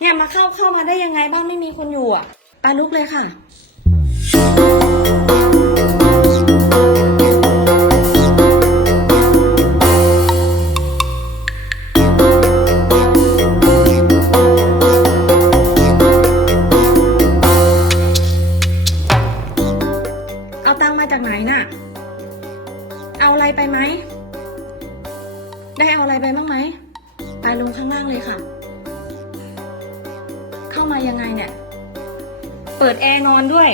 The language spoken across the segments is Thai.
เนี่ยมาเข้าเข้ามาได้ยังไงบ้านไม่มีคนอยู่อะตาลุกเลยค่ะ เอาตังค์มาจากไหนน่ะ เอาอะไรไปไหม ได้เอาอะไรไปบ้างไหมไปลงข้างล่างเลยค่ะ มายังไงเนี่ย เปิดแอร์นอนด้วย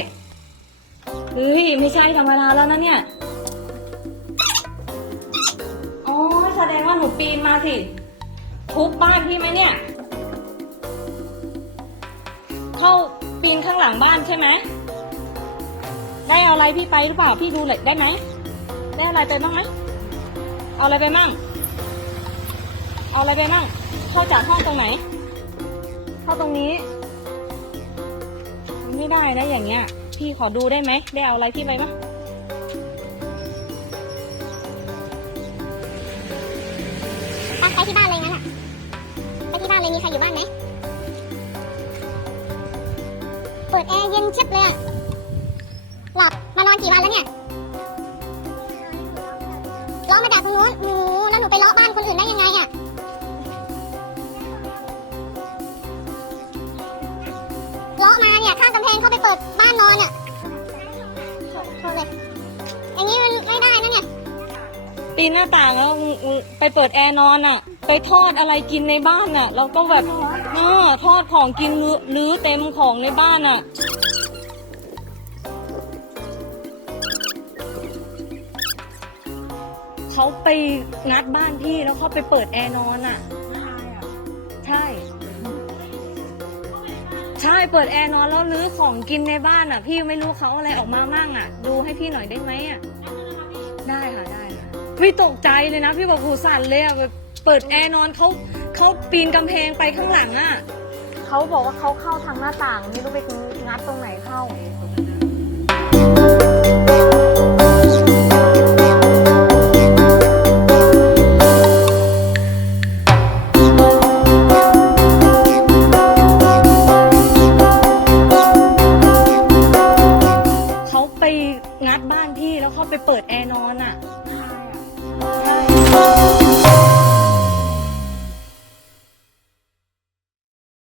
เฮ้ยไม่ใช่ธรรมดาแล้วนะเนี่ย อ๋อแสดงว่าหนูปีนมาสิ ทุบบ้านพี่ไหมเนี่ย เข้าปีนข้างหลังบ้านใช่ไหม ได้เอาอะไรพี่ไปหรือเปล่าพี่ดูเลยได้ไหม ได้อะไรไปบ้างไหมเอาอะไรไปมั่ง เอาอะไรไปมั่ง เข้าจากห้องตรงไหน เข้าตรงนี้ ไม่ได้นะอย่างเงี้ย พี่ขอดูได้ไหมได้เอาอะไรพี่ไปมั้ยไปที่บ้านเลยงั้นอะไปที่บ้านเลยมีใครอยู่บ้านไหมเปิดแอร์เย็นเชียบเลยอะ ล้อมาเนี่ยข้างกำแพงเข้าไปเปิดบ้านนอนอะโทษเลยอย่างนี้มันไม่ได้นะเนี่ยปีนหน้าต่างแล้วไปเปิดแอร์นอนอะ ไปทอดอะไรกินในบ้านอะ เราก็แบบเออทอดของกินลื้อเต็มของในบ้านอะเขาไปงัดบ้านพี่แล้วเขาไปเปิดแอร์นอนอะใช่ ใช่เปิดแอร์นอนแล้วลื้อของกินในบ้านอะ พี่ไม่รู้เขาอะไรออกมามั่งอะ ดูให้พี่หน่อยได้ไหมอะได้ค่ะได้ค่ะพี่ตกใจเลยนะ พี่บอกหูสั่นเลยอะแบบเปิดแอร์นอนเขาเขาปีนกำแพงไปข้างหลังอะเขาบอกว่าเขาเข้าทางหน้าต่างไม่รู้ไปงัดตรงไหนเข้า งัดบ้านพี่แล้วเข้าไปเปิดแอร์นอนอะใช่